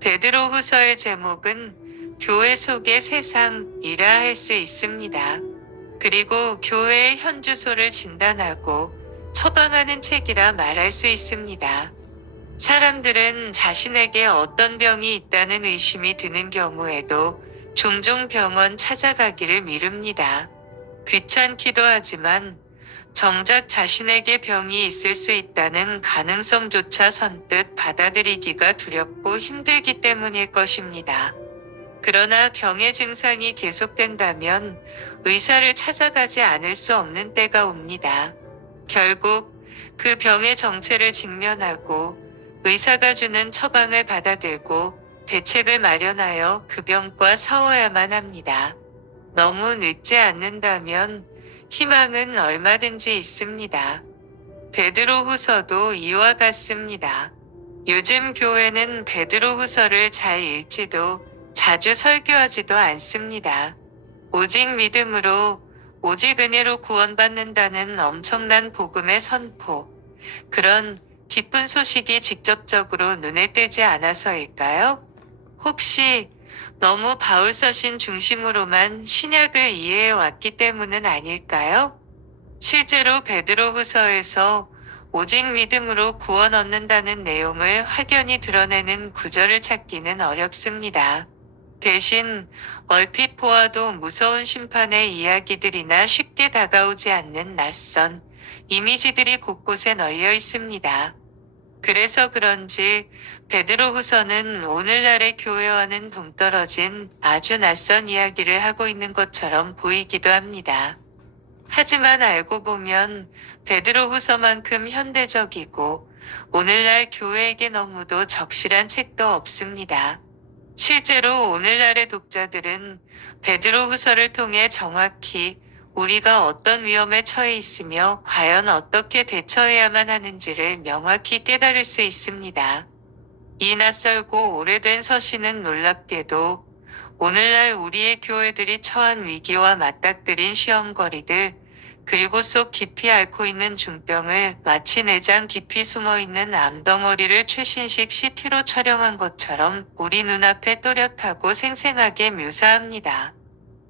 베드로후서의 제목은 교회 속의 세상이라 할 수 있습니다. 그리고 교회의 현 주소를 진단하고 처방하는 책이라 말할 수 있습니다. 사람들은 자신에게 어떤 병이 있다는 의심이 드는 경우에도 종종 병원 찾아가기를 미룹니다. 귀찮기도 하지만 정작 자신에게 병이 있을 수 있다는 가능성조차 선뜻 받아들이기가 두렵고 힘들기 때문일 것입니다. 그러나 병의 증상이 계속된다면 의사를 찾아가지 않을 수 없는 때가 옵니다. 결국 그 병의 정체를 직면하고 의사가 주는 처방을 받아들고 대책을 마련하여 그 병과 싸워야만 합니다. 너무 늦지 않는다면 희망은 얼마든지 있습니다. 베드로후서도 이와 같습니다. 요즘 교회는 베드로후서를 잘 읽지도 자주 설교하지도 않습니다. 오직 믿음으로, 오직 은혜로 구원받는다는 엄청난 복음의 선포, 그런 기쁜 소식이 직접적으로 눈에 띄지 않아서일까요? 혹시 너무 바울서신 중심으로만 신약을 이해해 왔기 때문은 아닐까요? 실제로 베드로후서에서 오직 믿음으로 구원 얻는다는 내용을 확연히 드러내는 구절을 찾기는 어렵습니다. 대신 얼핏 보아도 무서운 심판의 이야기들이나 쉽게 다가오지 않는 낯선 이미지들이 곳곳에 널려 있습니다. 그래서 그런지 베드로후서는 오늘날의 교회와는 동떨어진 아주 낯선 이야기를 하고 있는 것처럼 보이기도 합니다. 하지만 알고 보면 베드로후서만큼 현대적이고 오늘날 교회에게 너무도 적실한 책도 없습니다. 실제로 오늘날의 독자들은 베드로후서를 통해 정확히 우리가 어떤 위험에 처해 있으며 과연 어떻게 대처해야만 하는지를 명확히 깨달을 수 있습니다. 이 낯설고 오래된 서신은 놀랍게도 오늘날 우리의 교회들이 처한 위기와 맞닥뜨린 시험거리들, 그리고 속 깊이 앓고 있는 중병을 마치 내장 깊이 숨어있는 암덩어리를 최신식 CT로 촬영한 것처럼 우리 눈앞에 또렷하고 생생하게 묘사합니다.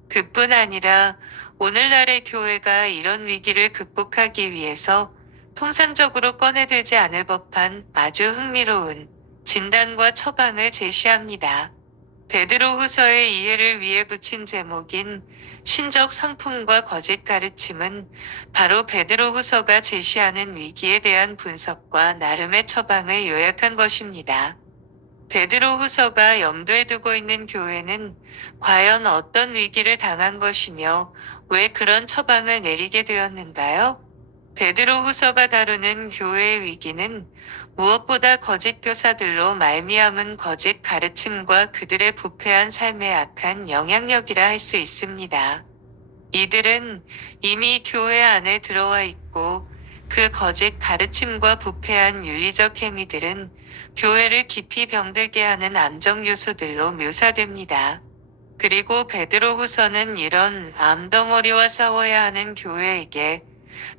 그뿐 아니라 오늘날의 교회가 이런 위기를 극복하기 위해서 통상적으로 꺼내들지 않을 법한 아주 흥미로운 진단과 처방을 제시합니다. 베드로후서의 이해를 위해 붙인 제목인 신적 성품과 거짓 가르침은 바로 베드로후서가 제시하는 위기에 대한 분석과 나름의 처방을 요약한 것입니다. 베드로후서가 염두에 두고 있는 교회는 과연 어떤 위기를 당한 것이며 왜 그런 처방을 내리게 되었는가요? 베드로후서가 다루는 교회의 위기는 무엇보다 거짓 교사들로 말미암은 거짓 가르침과 그들의 부패한 삶의 악한 영향력이라 할 수 있습니다. 이들은 이미 교회 안에 들어와 있고 그 거짓 가르침과 부패한 윤리적 행위들은 교회를 깊이 병들게 하는 암적 요소들로 묘사됩니다. 그리고 베드로후서는 이런 암덩어리와 싸워야 하는 교회에게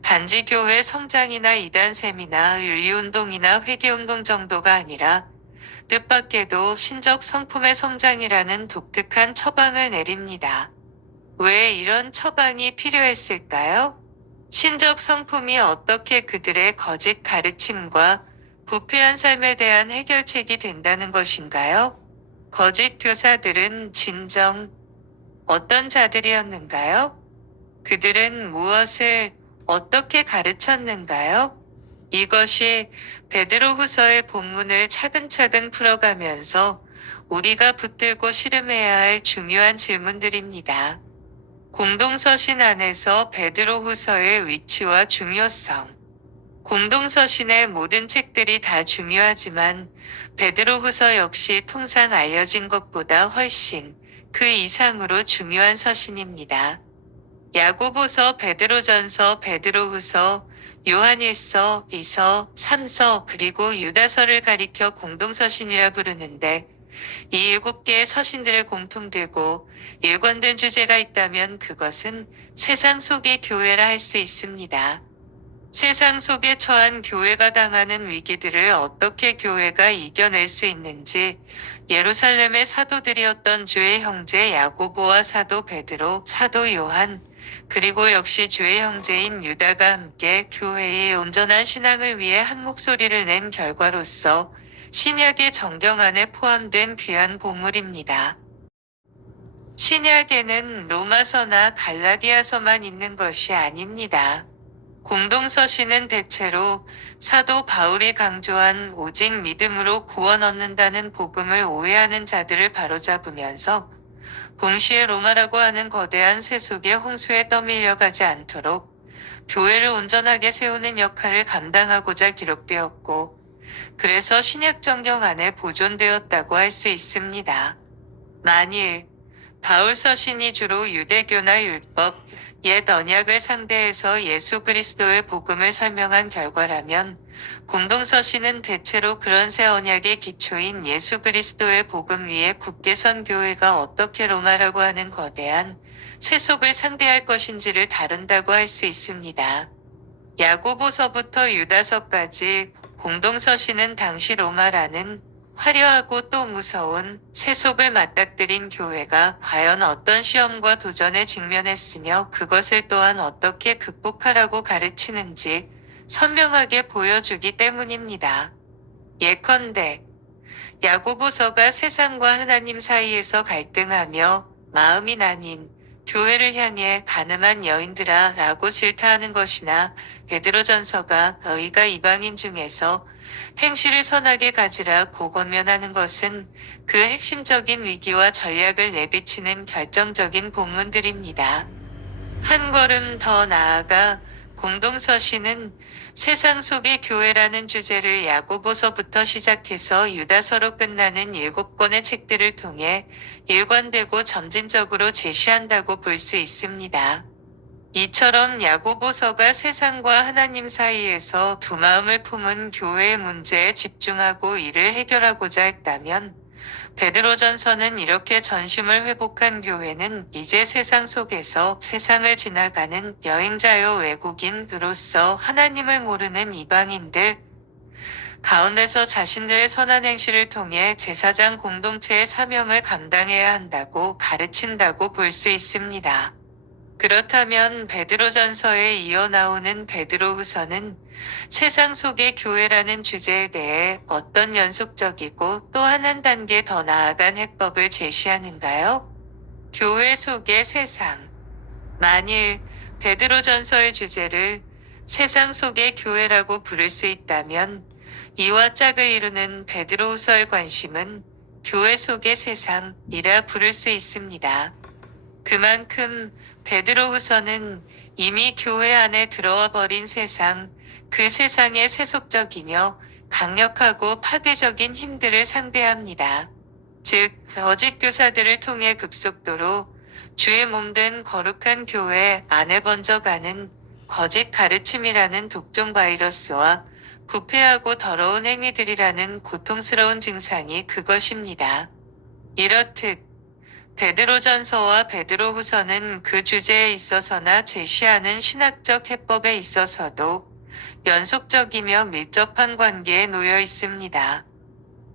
단지 교회 성장이나 이단 셈이나 윤리운동이나 회개운동 정도가 아니라 뜻밖에도 신적 성품의 성장이라는 독특한 처방을 내립니다. 왜 이런 처방이 필요했을까요? 신적 성품이 어떻게 그들의 거짓 가르침과 부패한 삶에 대한 해결책이 된다는 것인가요? 거짓 교사들은 진정 어떤 자들이었는가요? 그들은 무엇을 어떻게 가르쳤는가요? 이것이 베드로후서의 본문을 차근차근 풀어가면서 우리가 붙들고 씨름해야 할 중요한 질문들입니다. 공동서신 안에서 베드로후서의 위치와 중요성. 공동서신의 모든 책들이 다 중요하지만 베드로후서 역시 통상 알려진 것보다 훨씬 그 이상으로 중요한 서신입니다. 야고보서, 베드로전서, 베드로후서, 요한일서, 이서, 삼서, 그리고 유다서를 가리켜 공동서신이라 부르는데 이 7개의 서신들의 공통되고 일관된 주제가 있다면 그것은 세상 속의 교회라 할 수 있습니다. 세상 속에 처한 교회가 당하는 위기들을 어떻게 교회가 이겨낼 수 있는지 예루살렘의 사도들이었던 주의 형제 야고보와 사도 베드로, 사도 요한, 그리고 역시 주의 형제인 유다가 함께 교회의 온전한 신앙을 위해 한 목소리를 낸 결과로서 신약의 정경 안에 포함된 귀한 보물입니다. 신약에는 로마서나 갈라디아서만 있는 것이 아닙니다. 공동서신은 대체로 사도 바울이 강조한 오직 믿음으로 구원 얻는다는 복음을 오해하는 자들을 바로잡으면서 동시에 로마라고 하는 거대한 세속의 홍수에 떠밀려 가지 않도록 교회를 온전하게 세우는 역할을 감당하고자 기록되었고, 그래서 신약 정경 안에 보존되었다고 할 수 있습니다. 만일 바울 서신이 주로 유대교나 율법, 옛 언약을 상대해서 예수 그리스도의 복음을 설명한 결과라면 공동서신은 대체로 그런 새 언약의 기초인 예수 그리스도의 복음 위에 굳게 선 교회가 어떻게 로마라고 하는 거대한 세속을 상대할 것인지를 다룬다고 할 수 있습니다. 야고보서부터 유다서까지 공동서신은 당시 로마라는 화려하고 또 무서운 세속을 맞닥뜨린 교회가 과연 어떤 시험과 도전에 직면했으며 그것을 또한 어떻게 극복하라고 가르치는지 선명하게 보여주기 때문입니다. 예컨대 야고보서가 세상과 하나님 사이에서 갈등하며 마음이 나뉜 교회를 향해 가늠한 여인들아 라고 질타하는 것이나 베드로전서가 너희가 이방인 중에서 행실을 선하게 가지라고 권면하는 것은 그 핵심적인 위기와 전략을 내비치는 결정적인 본문들입니다. 한 걸음 더 나아가 공동서신은 세상 속의 교회라는 주제를 야고보서부터 시작해서 유다서로 끝나는 7권의 책들을 통해 일관되고 점진적으로 제시한다고 볼 수 있습니다. 이처럼 야고보서가 세상과 하나님 사이에서 두 마음을 품은 교회의 문제에 집중하고 이를 해결하고자 했다면, 베드로전서는 이렇게 전심을 회복한 교회는 이제 세상 속에서 세상을 지나가는 여행자여 외국인으로서 하나님을 모르는 이방인들 가운데서 자신들의 선한 행실을 통해 제사장 공동체의 사명을 감당해야 한다고 가르친다고 볼 수 있습니다. 그렇다면 베드로전서에 이어 나오는 베드로후서는 세상 속의 교회라는 주제에 대해 어떤 연속적이고 또한 한 단계 더 나아간 해법을 제시하는가요? 교회 속의 세상. 만일 베드로전서의 주제를 세상 속의 교회라고 부를 수 있다면 이와 짝을 이루는 베드로후서의 관심은 교회 속의 세상이라 부를 수 있습니다. 그만큼 베드로후서는 이미 교회 안에 들어와 버린 세상, 그 세상의 세속적이며 강력하고 파괴적인 힘들을 상대합니다. 즉, 거짓 교사들을 통해 급속도로 주의 몸된 거룩한 교회 안에 번져가는 거짓 가르침이라는 독종 바이러스와 부패하고 더러운 행위들이라는 고통스러운 증상이 그것입니다. 이렇듯 베드로전서와 베드로후서는 그 주제에 있어서나 제시하는 신학적 해법에 있어서도 연속적이며 밀접한 관계에 놓여 있습니다.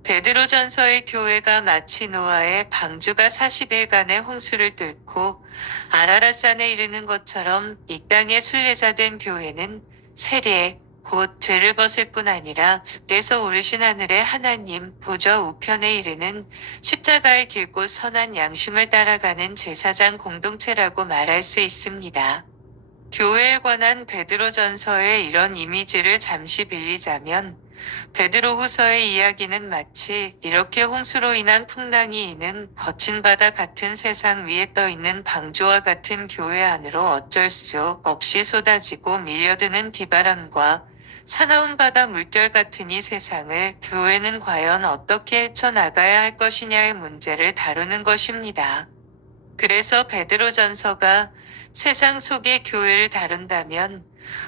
베드로전서의 교회가 마치 노아의 방주가 40일간의 홍수를 뚫고 아라랏산에 이르는 것처럼 이 땅의 순례자된 교회는 세례, 곧 죄를 벗을 뿐 아니라 주께서 오르신 하늘의 하나님 보좌 우편에 이르는 십자가의 길고 선한 양심을 따라가는 제사장 공동체라고 말할 수 있습니다. 교회에 관한 베드로전서의 이런 이미지를 잠시 빌리자면 베드로후서의 이야기는 마치 이렇게 홍수로 인한 풍랑이 이는 거친 바다 같은 세상 위에 떠 있는 방주와 같은 교회 안으로 어쩔 수 없이 쏟아지고 밀려드는 비바람과 사나운 바다 물결 같은 이 세상을 교회는 과연 어떻게 헤쳐나가야 할 것이냐의 문제를 다루는 것입니다. 그래서 베드로전서가 세상 속의 교회를 다룬다면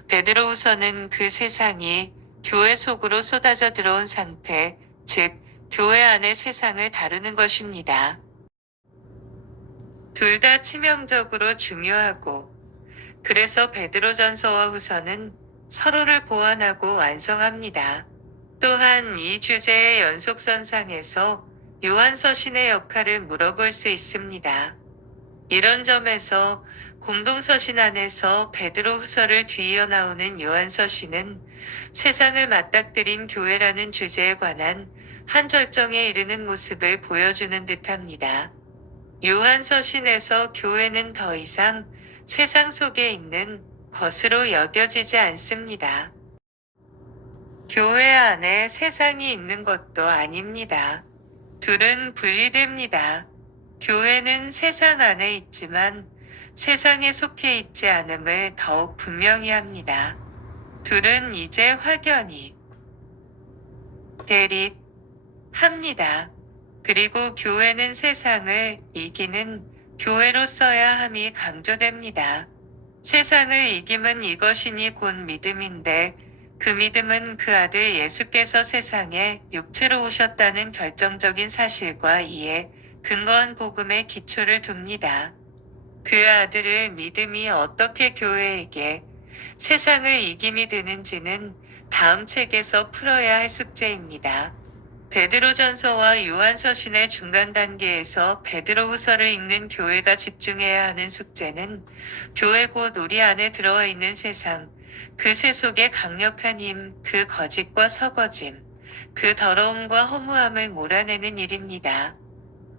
베드로후서는 그 세상이 교회 속으로 쏟아져 들어온 상태, 즉 교회 안의 세상을 다루는 것입니다. 둘 다 치명적으로 중요하고, 그래서 베드로전서와 후서는 서로를 보완하고 완성합니다. 또한 이 주제의 연속선상에서 요한서신의 역할을 물어볼 수 있습니다. 이런 점에서 공동서신 안에서 베드로후서를 뒤이어 나오는 요한서신은 세상을 맞닥뜨린 교회라는 주제에 관한 한 절정에 이르는 모습을 보여주는 듯합니다. 요한서신에서 교회는 더 이상 세상 속에 있는 것으로 여겨지지 않습니다. 교회 안에 세상이 있는 것도 아닙니다. 둘은 분리됩니다. 교회는 세상 안에 있지만 세상에 속해 있지 않음을 더욱 분명히 합니다. 둘은 이제 확연히 대립합니다. 그리고 교회는 세상을 이기는 교회로서야 함이 강조됩니다. 세상을 이김은 이것이니 곧 믿음인데 그 믿음은 그 아들 예수께서 세상에 육체로 오셨다는 결정적인 사실과 이에 근거한 복음에 기초를 둡니다. 그 아들을 믿음이 어떻게 교회에게 세상을 이김이 되는지는 다음 책에서 풀어야 할 숙제입니다. 베드로전서와 요한서신의 중간 단계에서 베드로후서를 읽는 교회가 집중해야 하는 숙제는 교회 곧 우리 안에 들어와 있는 세상, 그 세속의 강력한 힘, 그 거짓과 서거짐, 그 더러움과 허무함을 몰아내는 일입니다.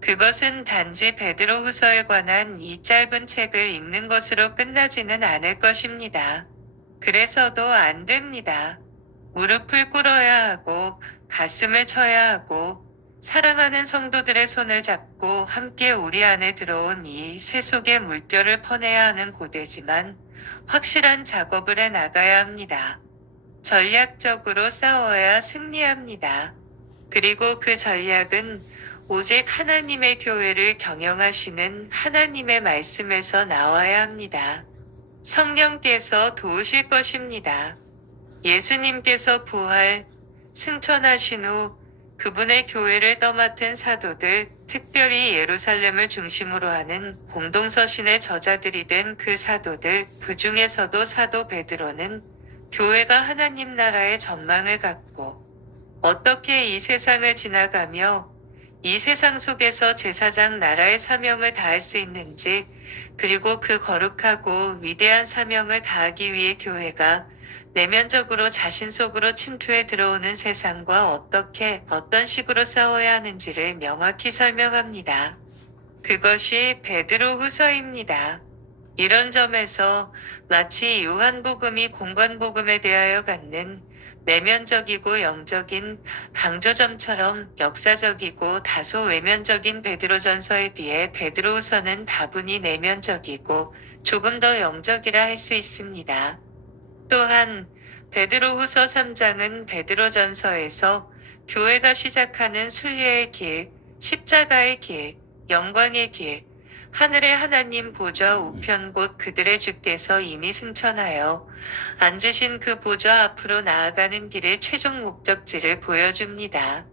그것은 단지 베드로후서에 관한 이 짧은 책을 읽는 것으로 끝나지는 않을 것입니다. 그래서도 안 됩니다. 무릎을 꿇어야 하고 가슴을 쳐야 하고 사랑하는 성도들의 손을 잡고 함께 우리 안에 들어온 이 세속의 물결을 퍼내야 하는 고되지만 확실한 작업을 해 나가야 합니다. 전략적으로 싸워야 승리합니다. 그리고 그 전략은 오직 하나님의 교회를 경영하시는 하나님의 말씀에서 나와야 합니다. 성령께서 도우실 것입니다. 예수님께서 부활, 승천하신 후 그분의 교회를 떠맡은 사도들, 특별히 예루살렘을 중심으로 하는 공동서신의 저자들이 된 그 사도들, 그 중에서도 사도 베드로는 교회가 하나님 나라의 전망을 갖고 어떻게 이 세상을 지나가며 이 세상 속에서 제사장 나라의 사명을 다할 수 있는지, 그리고 그 거룩하고 위대한 사명을 다하기 위해 교회가 내면적으로 자신 속으로 침투해 들어오는 세상과 어떻게 어떤 식으로 싸워야 하는지를 명확히 설명합니다. 그것이 베드로후서입니다. 이런 점에서 마치 요한복음이 공관복음에 대하여 갖는 내면적이고 영적인 강조점처럼 역사적이고 다소 외면적인 베드로전서에 비해 베드로후서는 다분히 내면적이고 조금 더 영적이라 할 수 있습니다. 또한 베드로후서 3장은 베드로전서에서 교회가 시작하는 순례의 길, 십자가의 길, 영광의 길, 하늘의 하나님 보좌 우편 곧 그들의 주께서 이미 승천하여 앉으신 그 보좌 앞으로 나아가는 길의 최종 목적지를 보여줍니다.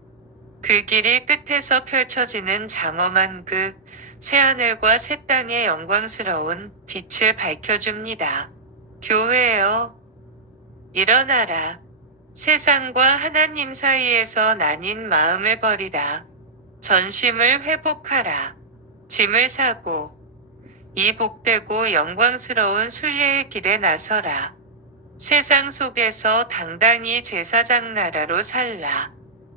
그 길이 끝에서 펼쳐지는 장엄한 그 새하늘과 새 땅의 영광스러운 빛을 밝혀줍니다. 교회여, 일어나라. 세상과 하나님 사이에서 나뉜 마음을 버리라. 전심을 회복하라. 짐을 사고 이 복되고 영광스러운 순례의 길에 나서라. 세상 속에서 당당히 제사장 나라로 살라.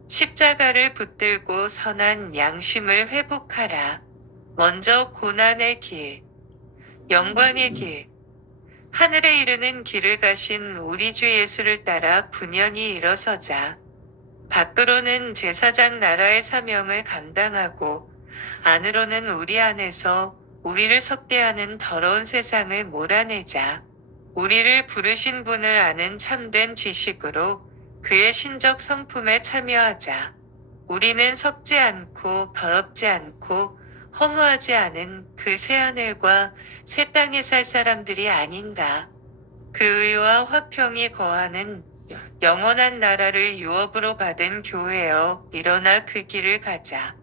십자가를 붙들고 선한 양심을 회복하라. 먼저 고난의 길, 영광의 길, 하늘에 이르는 길을 가신 우리 주 예수를 따라 분연히 일어서자. 밖으로는 제사장 나라의 사명을 감당하고 안으로는 우리 안에서 우리를 섭대하는 더러운 세상을 몰아내자. 우리를 부르신 분을 아는 참된 지식으로 그의 신적 성품에 참여하자. 우리는 썩지 않고 더럽지 않고 허무하지 않은 그 새하늘과 새 땅에 살 사람들이 아닌가. 그 의와 화평이 거하는 영원한 나라를 유업으로 받은 교회여, 일어나 그 길을 가자.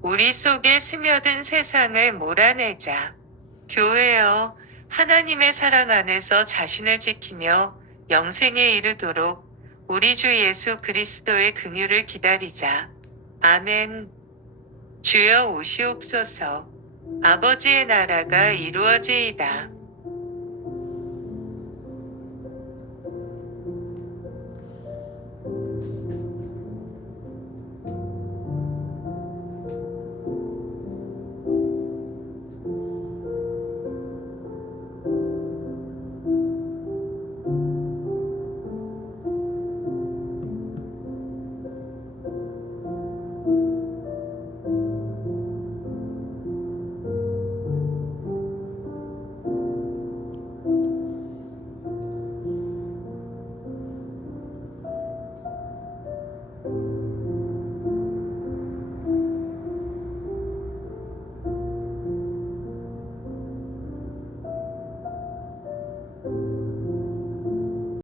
우리 속에 스며든 세상을 몰아내자. 교회여, 하나님의 사랑 안에서 자신을 지키며 영생에 이르도록 우리 주 예수 그리스도의 긍휼을 기다리자. 아멘. 주여 오시옵소서. 아버지의 나라가 이루어지이다.